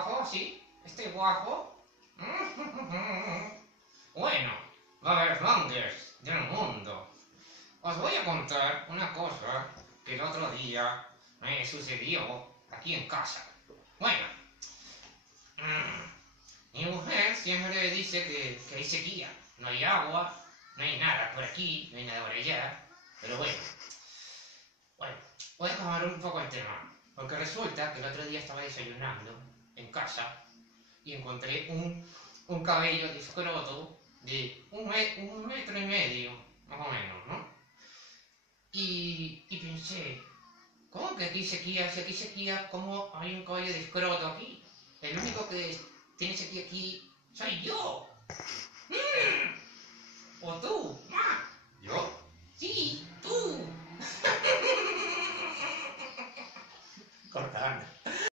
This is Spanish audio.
guapo, sí, estoy guapo. Bueno, Vagabonders del mundo, os voy a contar una cosa que el otro día me sucedió aquí en casa. Bueno, mi mujer siempre dice que hay sequía, no hay agua, no hay nada por aquí, no hay nada por allá, pero bueno, voy a cambiar un poco el tema, porque resulta que el otro día estaba desayunando en casa y encontré un cabello de escroto de un metro y medio, más o menos, ¿no? Y pensé, ¿cómo que aquí sequía? Si aquí sequía, ¿cómo hay un cabello de escroto aquí? El único que tiene sequía aquí soy yo. ¿O tú? ¿Yo? Sí, tú. Cortana.